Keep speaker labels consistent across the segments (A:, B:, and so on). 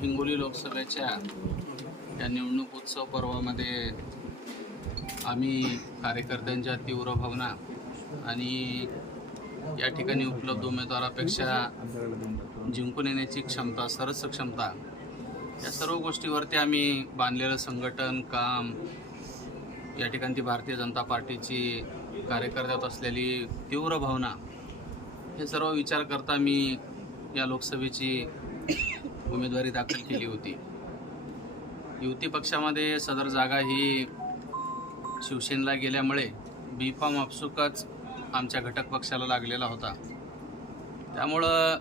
A: हिंगोली लोकसभेच्या या निवडणूक उत्सव पर्वामध्ये आम्ही कार्यकर्त्यांच्या तीव्र भावना आणि या ठिकाणी उपलब्ध उमेदवारापेक्षा जिंकून येण्याची क्षमता सरस क्षमता या सर्व गोष्टीवरती आम्ही बांधलेलं संघटन काम या ठिकाणी ती भारतीय जनता पार्टीची कार्यकर्त्यात असलेली तीव्र भावना हे सर्व विचार करता मी या लोकसभेची उमेदवारी दाखल केली होती. युती पक्षामध्ये सदर जागा ही शिवसेनेला गेल्यामुळे बी फॉर्म आपसुकच आमच्या घटक पक्षाला लागलेला होता. त्यामुळं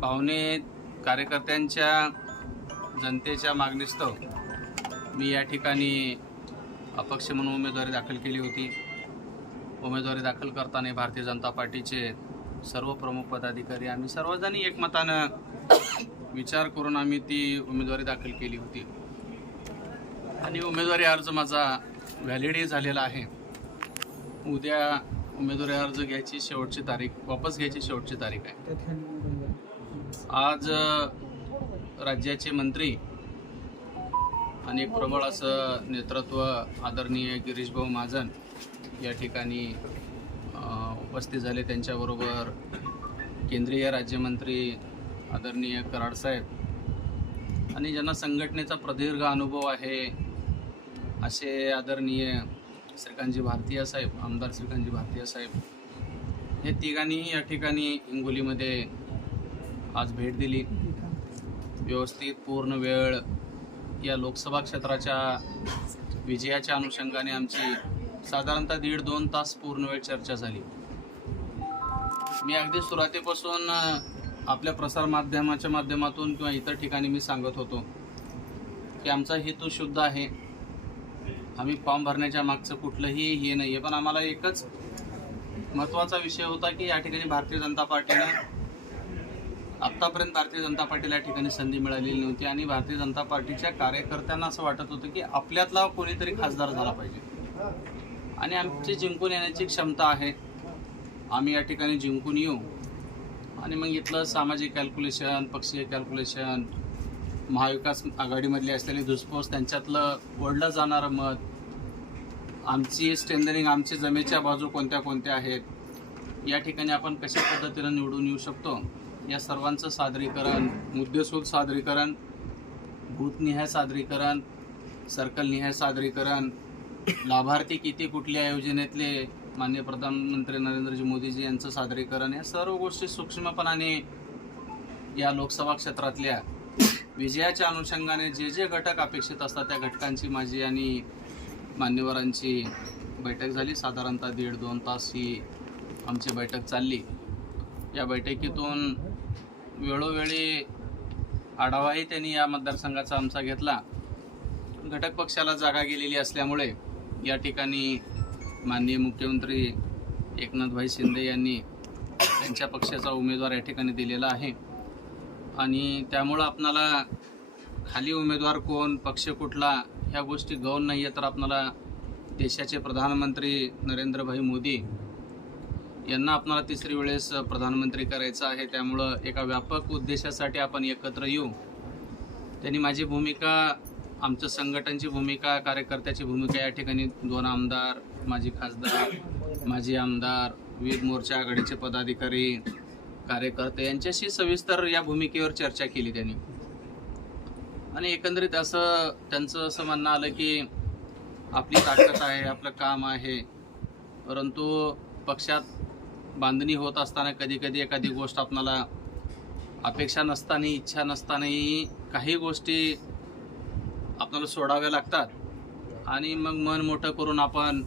A: भावने कार्यकर्त्यांच्या जनतेच्या मागणीस्तव मी या ठिकाणी अपक्ष म्हणून उमेदवारी दाखल केली होती. उमेदवारी दाखल करताना भारतीय जनता पार्टीचे सर्व प्रमुख पदाधिकारी आम्ही सर्वजणी एकमतानं विचार करून आम्ही ती उमेदवारी दाखल केली होती. आणि उमेदवारी अर्ज माझा व्हॅलिडही झालेला आहे. उद्या उमेदवारी अर्ज घ्यायची शेवटची तारीख वापस घ्यायची शेवटची तारीख आहे. आज राज्याचे मंत्री आणि एक प्रबळ असं नेतृत्व आदरणीय गिरीशभाऊ महाजन या ठिकाणी उपस्थित झाले. त्यांच्याबरोबर केंद्रीय राज्यमंत्री आदरणीय कराड साहेब. आणि ज्यांना संघटनेचा प्रदीर्घ अनुभव आहे असे आदरणीय श्रीकांतजी भारतीय साहेब आमदार श्रीकांतजी भारतीय साहेब हे तिघांनीही या ठिकाणी हिंगोलीमध्ये आज भेट दिली. व्यवस्थित पूर्ण वेळ या लोकसभा क्षेत्राच्या विजयाच्या अनुषंगाने आमची साधारणतः दीड दोन तास पूर्ण वेळ चर्चा झाली. मी अगदी सुरुवातीपासून आपल्या प्रसारमाध्यमाच्या माध्यमातून किंवा इतर ठिकाणी मी सांगत होतो की आमचा हेतू शुद्ध आहे. आम्ही फॉर्म भरण्याच्या मागचं कुठलंही हे नाही आहे पण आम्हाला एकच महत्त्वाचा विषय होता की या ठिकाणी भारतीय जनता पार्टीनं आत्तापर्यंत भारतीय जनता पार्टीला या ठिकाणी संधी मिळालेली नव्हती आणि भारतीय जनता पार्टीच्या कार्यकर्त्यांना असं वाटत होतं की आपल्यातला कोणीतरी खासदार झाला पाहिजे. आणि आमची जिंकून येण्याची क्षमता आहे. आम्ही या ठिकाणी जिंकून येऊ. आणि मग इथलं सामाजिक कॅल्क्युलेशन पक्षीय कॅल्क्युलेशन महाविकास आघाडीमधली असलेली धुसफूस त्यांच्यातलं ओढलं जाणारं मत आमची स्टेंडरिंग आमची जमेच्या बाजू कोणत्या कोणत्या आहेत या ठिकाणी आपण कशा पद्धतीनं निवडून येऊ शकतो या सर्वांचं सादरीकरण मुद्देसूद सादरीकरण भूतनिहाय सादरीकरण सर्कलनिहाय सादरीकरण लाभार्थी किती कुठल्या योजनेतले माननीय प्रधानमंत्री नरेंद्रजी मोदीजी यांचं सादरीकरण या सर्व गोष्टी सूक्ष्मपणाने या लोकसभा क्षेत्रातल्या विजयाच्या अनुषंगाने जे जे घटक अपेक्षित असतात त्या घटकांची माझी आणि मान्यवरांची बैठक झाली. साधारणतः दीड दोन तास ही आमची बैठक चालली. या बैठकीतून वेळोवेळी आढावाही त्यांनी या मतदारसंघाचा आमचा घेतला. घटक पक्षाला जागा गेलेली असल्यामुळे या ठिकाणी माननीय मुख्यमंत्री एकनाथभाई शिंदे यांनी त्यांच्या पक्षाचा उमेदवार या ठिकाणी दिलेला आहे. आणि त्यामुळं आपणाला खाली उमेदवार कोण पक्ष कुठला ह्या गोष्टी गौण नाही आहे तर आपणाला देशाचे प्रधानमंत्री नरेंद्रभाई मोदी यांना आपणाला तिसरी वेळेस प्रधानमंत्री करायचं आहे. त्यामुळं एका व्यापक उद्देशासाठी आपण एकत्र येऊ. त्यांनी माझी भूमिका आमचं संघटनची भूमिका कार्यकर्त्याची भूमिका या ठिकाणी दोन आमदार माजी खासदार माजी आमदार विविध मोर्चा आघाडीचे पदाधिकारी कार्यकर्ते यांच्याशी सविस्तर या भूमिकेवर चर्चा केली त्यांनी. आणि एकंदरीत असं त्यांचं असं म्हणणं आलं की आपली ताकद आहे आपलं काम आहे परंतु पक्षात बांधणी होत असताना कधी कधी एखादी गोष्ट आपणाला अपेक्षा नसताना इच्छा नसतानाही काही गोष्टी आपल्याला सोडाव्या लागतात. आणि मग मन मोठं करून आपण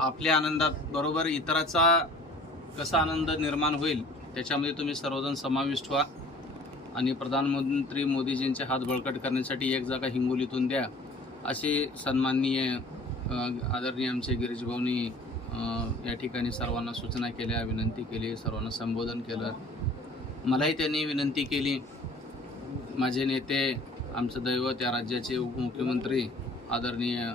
A: आपल्या आनंदात बरोबर इतराचा कसा आनंद निर्माण होईल त्याच्यामध्ये तुम्ही सर्वजण समाविष्ट व्हा. आणि प्रधानमंत्री मोदीजींचे हात बळकट करण्यासाठी एक जागा हिंगोलीतून द्या असे सन्माननीय आदरणीय आमचे गिरीशभाऊनी या ठिकाणी सर्वांना सूचना केल्या विनंती केली सर्वांना संबोधन केलं. मलाही त्यांनी विनंती केली. माझे नेते आमचं दैवत या राज्याचे उपमुख्यमंत्री आदरणीय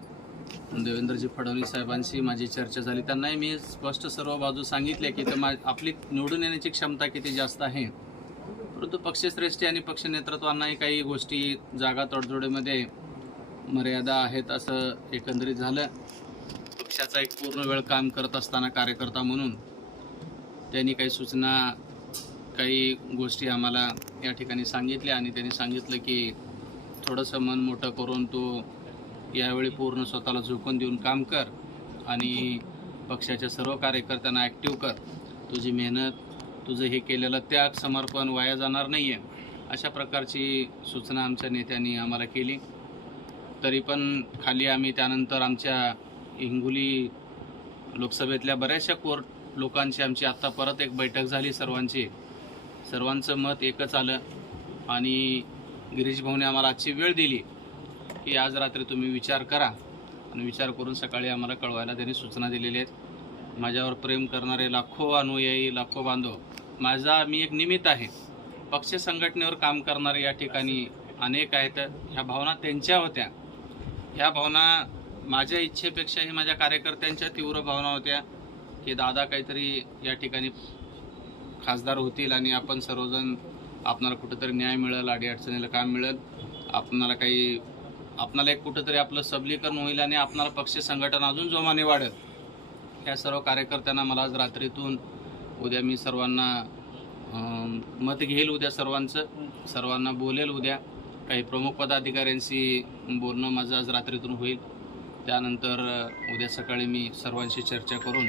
A: देवेंद्रजी फडणवीस साहेबांशी माझी चर्चा झाली. त्यांनाही मी स्पष्ट सर्व बाजू सांगितल्या की तर मा आपली निवडून येण्याची क्षमता किती जास्त आहे. परंतु पक्षश्रेष्ठी आणि पक्ष नेतृत्वांनाही काही गोष्टी जागा तडजोडीमध्ये मर्यादा आहेत असं एकंदरीत झालं. पक्षाचा एक पूर्ण वेळ काम करत असताना कार्यकर्ता म्हणून त्यांनी काही सूचना काही गोष्टी आम्हाला या ठिकाणी सांगितल्या आणि त्यांनी सांगितलं की थोडंसं मन मोठं करून तू यावेळी पूर्ण स्वतःला झोकून देऊन काम कर आणि पक्षाच्या सर्व कार्यकर्त्यांना ॲक्टिव्ह कर. तुझी मेहनत तुझं हे केलेलं त्याग समर्पण वाया जाणार नाही आहे अशा प्रकारची सूचना आमच्या नेत्यांनी आम्हाला केली. तरी पण खाली आम्ही त्यानंतर आमच्या हिंगोली लोकसभेतल्या बऱ्याचशा कोर्ट लोकांची आमची आत्ता परत एक बैठक झाली सर्वांची. सर्वांचं मत एकच आलं आणि गिरीश भाऊने आम्हाला आजची वेळ दिली. की आज रात्री तुम्ही विचार करा आणि विचार करून सकाळी आम्हाला कळवायला त्यांनी सूचना दिलेल्या आहेत. माझ्यावर प्रेम करणारे लाखो अनुयायी लाखो बांधव माझा मी एक निमित्त आहे. पक्ष संघटनेवर काम करणारे या ठिकाणी अनेक आहेत. ह्या भावना त्यांच्या होत्या. ह्या भावना माझ्या इच्छेपेक्षाही माझ्या कार्यकर्त्यांच्या तीव्र भावना होत्या की दादा काहीतरी या ठिकाणी खासदार होतील आणि आपण सर्वजण आपणाला कुठंतरी न्याय मिळेल अडीअडचणीला काम मिळेल. आपणाला काही आपणाला एक कुठंतरी आपलं सबलीकरण होईल आणि आपणाला पक्ष संघटन अजून जोमाने वाढेल. या सर्व कार्यकर्त्यांना मला आज रात्रीतून उद्या मी सर्वांना मत घेईल उद्या सर्वांचं. सर्वांना बोलेल उद्या. काही प्रमुख पदाधिकाऱ्यांशी बोलणं माझं आज रात्रीतून होईल. त्यानंतर उद्या सकाळी मी सर्वांशी चर्चा करून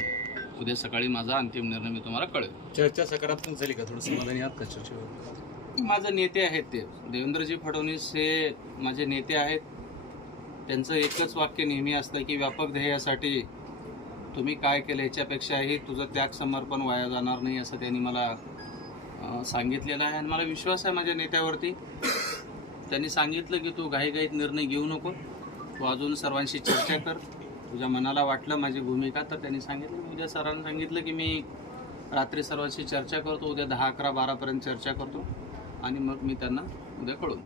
A: उद्या सकाळी माझा अंतिम निर्णय मी तुम्हाला कळेल
B: चर्चा सकारात्मक झाली का? थोडं समाधानी आहात का चर्चेवर.
A: माझे नेते आहेत ते. देवेंद्रजी फडणवीस हे माझे नेते आहेत. त्यांचं एकच वाक्य नेहमी असतं की व्यापक ध्येयासाठी तुम्ही काय केलं याच्यापेक्षाही तुझं त्याग समर्पण वाया जाणार नाही असं त्यांनी मला सांगितलेलं आहे. आणि मला विश्वास आहे माझ्या नेत्यावरती. त्यांनी सांगितलं की तू घाईघाईत निर्णय घेऊ नको. तू अजून सर्वांशी चर्चा कर. तुझ्या मनाला वाटलं माझी भूमिका तर त्यांनी सांगितलं. मी उद्या सरांनी सांगितलं की मी रात्री सर्वांशी चर्चा करतो. उद्या दहा अकरा बारापर्यंत चर्चा करतो. आणि मग मी त्यांना उद्या कळून